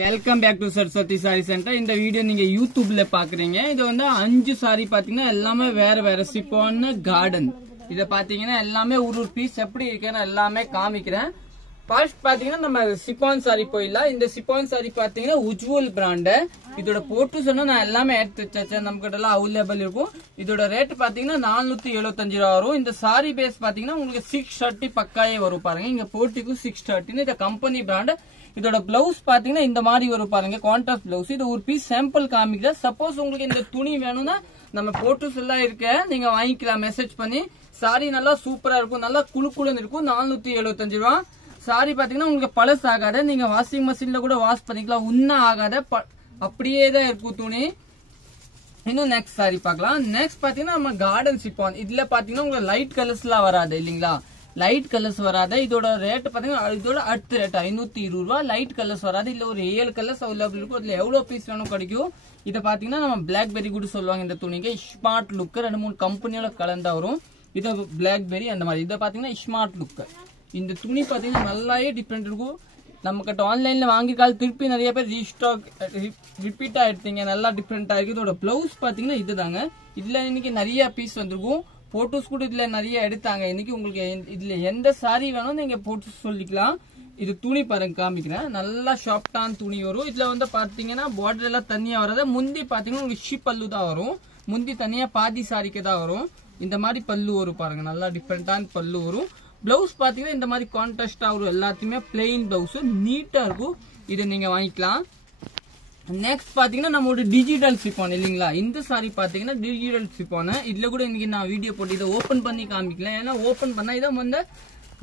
Welcome back to Saraswathi sari centre. இந்த video நீங்க யூடியூப்ல பாக்குறீங்க. இது வந்து 5 சாரி பாத்தீங்கன்னா எல்லாமே வேற வேற சிப்பான் கார்டன். இத பாத்தீங்கன்னா எல்லாமே ஒரு பீஸ் எப்படி இருக்குன்னு எல்லாமே காமிக்கிறேன். ஃபர்ஸ்ட் பாத்தீங்கன்னா நம்ம சிப்பான் சாரி போயிடலாம். இந்த சிப்பான் சாரி பாத்தீங்கன்னா உஜ்வல் பிராண்ட். இதோட போட்டு சொன்னா நான் எல்லாமே எடுத்து வச்சேன். நம்ம கிட்ட எல்லாம் அவைலபிள் இருக்கும். இதோட ரேட் பாத்தீங்கன்னா 475 ரூபா வரும். இந்த சாரி பேஸ் பாத்தீங்கன்னா உங்களுக்கு 630 பக்காயே வரும் பாருங்க. இங்க போட்டிக்கு 630. இந்த கம்பெனி பிராண்ட். இதோட பிளவுஸ் பாத்தீங்கன்னா இந்த மாதிரி வரும் பாருங்க, கான்ட்ராஸ்ட் பிளவுஸ். இது ஒரு பீஸ் சாம்பிள் காமிக்கிறேன். சப்போஸ் உங்களுக்கு இந்த துணி வேணும்னா நம்ம போட்டோஸ் எல்லாம் இருக்க நீங்க வாங்கிக்கலாம் மெசேஜ் பண்ணி. சாரி நல்லா சூப்பரா இருக்கும், நல்லா குழுக்குழுன்னு இருக்கும். 475 ரூபா. சாரி பாத்தீங்கன்னா உங்களுக்கு பழசு ஆகாத, நீங்க வாஷிங் மிஷின்ல கூட வாஷ் பண்ணிக்கலாம். உன்ன ஆகாத, அப்படியே தான் இருக்கும் துணி. இன்னும் நெக்ஸ்ட் சாரி பார்க்கலாம். நெக்ஸ்ட் பாத்தீங்கன்னா நம்ம கார்டன் சிப்பான். இதுல பாத்தீங்கன்னா உங்களுக்கு லைட் கலர்ஸ் எல்லாம் வராது இல்லீங்களா, லைட் கலர்ஸ் வராது. இதோட ரேட் பாத்தீங்கன்னா இதோட அடுத்த ரேட் 520 ரூபா. லைட் கலர்ஸ் வராது. இல்ல ஒரு 7 கலர்ஸ் அவைலபிள் இருக்கும். அதுல எவ்வளவு பீஸ் வேணும் கிடைக்கும். இத பாத்தீங்கன்னா நம்ம பிளாக்பெரி கூட சொல்லுவாங்க. இந்த துணிக்கு ஸ்மார்ட் லுக் 2-3 கம்பெனியோட கலந்தா வரும். இது பிளாக்பெரி அந்த மாதிரி. இத பாத்தீங்கன்னா ஸ்மார்ட் லுக். இந்த துணி பாத்தீங்கன்னா நல்லாவே டிஃபரெண்ட் இருக்கும். நம்ம கிட்ட ஆன்லைன்ல வாங்கிக்கால் திருப்பி நிறைய பேர் ரீஸ்டாக் ரிப்பீட்டா எடுத்தீங்க. நல்லா டிஃபரெண்டா இருக்கு. இதோட பிளவுஸ் பாத்தீங்கன்னா இதுதாங்க. இதுல இன்னைக்கு நிறைய பீஸ் வந்திருக்கும். போட்டோஸ் கூட இதுல நிறைய எடுத்தாங்க. இன்னைக்கு உங்களுக்கு இதுல எந்த சாரி வேணும் நீங்க போட்டு சொல்லிக்கலாம். இது துணி பாருங்க காமிக்கிறேன். நல்லா ஷாப்டான துணி வரும். இதுல வந்து பாத்தீங்கன்னா பார்டர் எல்லாம் தனியா வராது. முந்தி பாத்தீங்கன்னா உங்களுக்கு ஷி பல்லு தான் வரும். முந்தி தனியா பாதி சாரிக்கு தான் வரும். இந்த மாதிரி பல்லு வரும் பாருங்க. நல்லா டிஃபரெண்டான பல்லு வரும். பிளவுஸ் பாத்தீங்கன்னா இந்த மாதிரி கான்ட்ராஸ்டா வரும். எல்லாத்தையுமே பிளெயின் பிளவுஸ் நீட்டா இருக்கும். இதை நீங்க வாங்கிக்கலாம். நெக்ஸ்ட் பாத்தீங்கன்னா நம்மளோட டிஜிட்டல் சிப்பான் இல்லீங்களா. இந்த சாரி பாத்தீங்கன்னா டிஜிட்டல் சிப்பான. இதுல கூட இன்னைக்கு நான் வீடியோ போட்டு இதை ஓபன் பண்ணி காமிக்கல. ஏன்னா ஓபன் பண்ணா இதை வந்து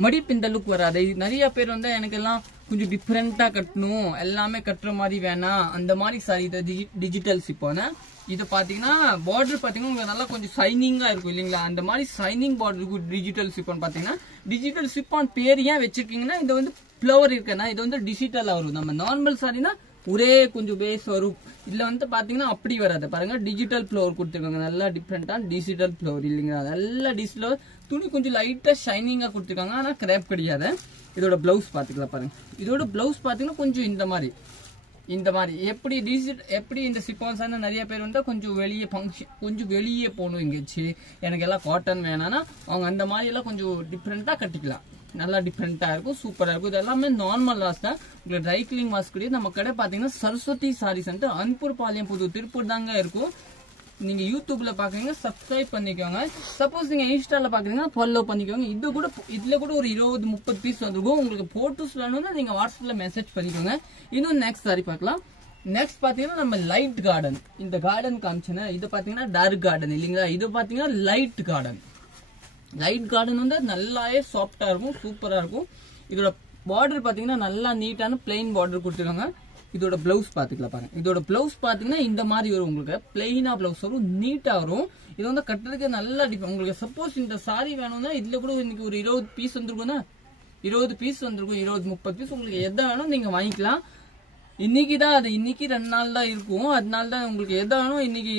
மடிப்பு இந்த லுக் வராது. நிறைய பேர் வந்து எனக்கு எல்லாம் கொஞ்சம் டிஃபரெண்டா கட்டணும், எல்லாமே கட்டுற மாதிரி வேணாம், அந்த மாதிரி சாரி இதை டிஜிட்டல் சிப்பான. இது பாத்தீங்கன்னா பார்டர் பாத்தீங்கன்னா உங்களுக்கு நல்லா கொஞ்சம் சைனிங்கா இருக்கும் இல்லீங்களா. அந்த மாதிரி சைனிங் பார்டர் இருக்கும் டிஜிட்டல் சிப்பான் பாத்தீங்கன்னா. டிஜிட்டல் சிப்பான் பேர் ஏன் வச்சிருக்கீங்கன்னா இது வந்து பிளவர் இருக்குன்னா இது வந்து டிஜிட்டலா வரும். நம்ம நார்மல் சாரினா ஒரே கொஞ்சம் பேஸ் வரும். இதுல வந்து பாத்தீங்கன்னா அப்படி வராது பாருங்க. டிஜிட்டல் ஃபிளவர் கொடுத்துருக்காங்க. நல்லா டிஃபரெண்டா டிஜிட்டல் ஃபிளவர் இல்லைங்களா. நல்லா டிஜிட்டல் துணி கொஞ்சம் லைட்டா ஷைனிங்கா கொடுத்துருக்காங்க. ஆனா கிரேப் கிடையாது. இதோட பிளவுஸ் பாத்துக்கலாம் பாருங்க. இதோட பிளவுஸ் பாத்தீங்கன்னா கொஞ்சம் இந்த மாதிரி எப்படி இந்த சிப்பான்ஸ் நிறைய பேர் வந்து கொஞ்சம் வெளியே ஃபங்க்ஷன் கொஞ்சம் வெளியே போகணும் எங்கேச்சு எனக்கு எல்லாம் காட்டன் வேணாம்னா அவங்க அந்த மாதிரி எல்லாம் கொஞ்சம் டிஃப்ரெண்டா கட்டிக்கலாம். நல்லா டிஃப்ரெண்டா இருக்கும், சூப்பரா இருக்கும். இது எல்லாமே நார்மல் வாஷ் தான். உங்களுக்கு ட்ரை கிளீனிங் வாஷ் கிடையாது. நம்ம கடை பாத்தீங்கன்னா சரஸ்வதி சாரி சென்டர், அன்பூர் பாளையம், புது திருப்பூர் தாங்க இருக்கும். நீங்க யூடியூப்ல பாக்குறீங்க சப்ஸ்கிரைப் பண்ணிக்கோங்க. சப்போஸ் நீங்க இன்ஸ்டால பாக்குறீங்கன்னா ஃபாலோ பண்ணிக்கோங்க. இதுல கூட ஒரு 20-30 பீஸ் வந்துருக்கும். உங்களுக்கு போட்டோஸ் வேணும்னா நீங்க வாட்ஸ்அப்ல மெசேஜ் பண்ணிக்கோங்க. இன்னும் நெக்ஸ்ட் சாரி பார்க்கலாம். நெக்ஸ்ட் பாத்தீங்கன்னா நம்ம லைட் கார்டன். இந்த கார்டன் காமிச்சேன்னா இது பாத்தீங்கன்னா டார்க் கார்டன் இல்லீங்களா. இது பாத்தீங்கன்னா லைட் கார்டன். லைட் கார்டன் வந்து நல்லாவே சாஃப்டா இருக்கும், சூப்பரா இருக்கும். இதோட பார்டர் பாத்தீங்கன்னா நல்லா நீட்டான பிளெயின் பார்டர் கொடுத்துருக்காங்க. இதோட பிளவுஸ் பாத்துக்கலாம் பாருங்க. இதோட பிளவுஸ் பாத்தீங்கன்னா இந்த மாதிரி வரும். உங்களுக்கு பிளெயினா பிளவுஸ் வரும், நீட்டா வரும். இது வந்து கட்டுறதுக்கு நல்லா உங்களுக்கு சப்போஸ் இந்த சாரி வேணும்னா இதுல கூட இன்னைக்கு ஒரு 20 பீஸ் வந்துருக்கும்னா 20 பீஸ் வந்துருக்கும். 20-30 பீஸ் உங்களுக்கு எதை வேணும் நீங்க வாங்கிக்கலாம். இன்னைக்கு தான் அது இன்னைக்கு 2 நாள் தான் இருக்கும். அதனால தான் உங்களுக்கு எதை வேணும் இன்னைக்கு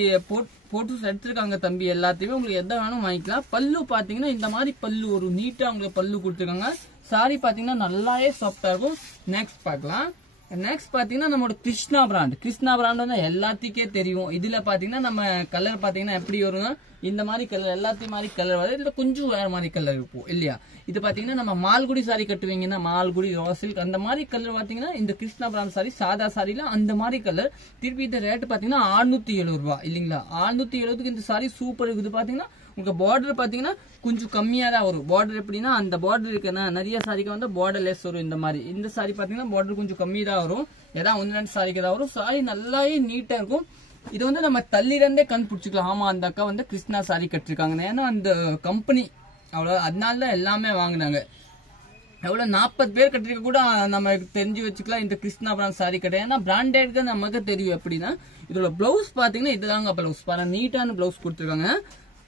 போட்டோஸ் எடுத்திருக்காங்க தம்பி. எல்லாத்தையுமே உங்களுக்கு எதை வேணும் வாங்கிக்கலாம். பல்லு பாத்தீங்கன்னா இந்த மாதிரி பல்லு ஒரு நீட்டா உங்களுக்கு பல்லு கொடுத்துருக்காங்க. சாரி பாத்தீங்கன்னா நல்லாவே சாஃப்டா இருக்கும். நெக்ஸ்ட் பார்க்கலாம். நெக்ஸ்ட் பாத்தீங்கன்னா நம்மளோட கிருஷ்ணா பிராண்ட் வந்து எல்லாத்துக்கே தெரியும். இதுல பாத்தீங்கன்னா நம்ம கலர் பாத்தீங்கன்னா எப்படி வரும்னா இந்த மாதிரி கலர் எல்லாத்தையும் மாதிரி கலர் வருது. இதுல கொஞ்சம் வேற மாதிரி கலர் இருக்கும் இல்லையா. இது பாத்தீங்கன்னா நம்ம மால்குடி சாரி கட்டுவீங்கன்னா மால்குடி ராசில்க் அந்த மாதிரி கலர் பாத்தீங்கன்னா இந்த கிருஷ்ணா பிராண்ட் சாரி சாதா சாரில அந்த மாதிரி கலர். திருப்பி இந்த ரேட் பாத்தீங்கன்னா 670 ரூபா இல்லீங்களா. 670க்கு இந்த சாரி சூப்பர் இருக்குது. பாத்தீங்கன்னா உங்க பார்டர் பாத்தீங்கன்னா கொஞ்சம் கம்மியா தான் வரும். பார்டர் எப்படின்னா அந்த பார்டர் இருக்குன்னா நிறைய சாரிக்கு வந்து பார்டர் லெஸ் வரும். இந்த மாதிரி இந்த சாரி பாத்தீங்கன்னா பார்டர் கொஞ்சம் கம்மி தான் வரும். ஏதாவது 1-2 சாரிக்கு தான் வரும். சாரி நல்லாவே நீட்டா இருக்கும். இது வந்து நம்ம தள்ளிரண்டே கண்டுபிடிச்சிக்கலாம். ஆமா அந்த அக்கா வந்து கிருஷ்ணா சாரி கட்டிருக்காங்க. ஏன்னா அந்த கம்பெனி அவ்வளவு அதனாலதான் எல்லாமே வாங்கினாங்க. எவ்வளவு 40 பேர் கட்டிருக்க கூட நம்ம தெரிஞ்சு வச்சுக்கலாம் இந்த கிருஷ்ணா பிராண்ட் சாரி கிடையாது. ஏன்னா பிராண்டட் நமக்கு தெரியும். எப்படின்னா இதோட பிளவுஸ் பாத்தீங்கன்னா இதுதாங்க பிளவுஸ் பாருங்க. நீட்டான பிளவுஸ் கொடுத்துருக்காங்க.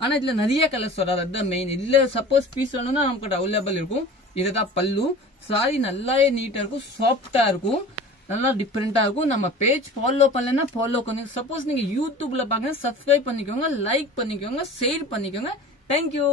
ஆனா இதுல நிறைய கலர்ஸ் வராது. அதுதான் மெயின். இல்ல சப்போஸ் பீஸ் வேணும்னா நமக்கு அவைலபிள் இருக்கும். இதுதான் பல்லு. சாரி நல்லாவே நீட்டா இருக்கும், சாஃப்டா இருக்கும், நல்லா டிஃபரெண்டா இருக்கும். நம்ம பேஜ் ஃபாலோ பண்ணலன்னா ஃபாலோ பண்ணுங்க. சப்போஸ் நீங்க யூடியூப்ல பாக்க சப்ஸ்கிரைப் பண்ணிக்கோங்க, லைக் பண்ணிக்கோங்க, ஷேர் பண்ணிக்கோங்க. தேங்க்யூ.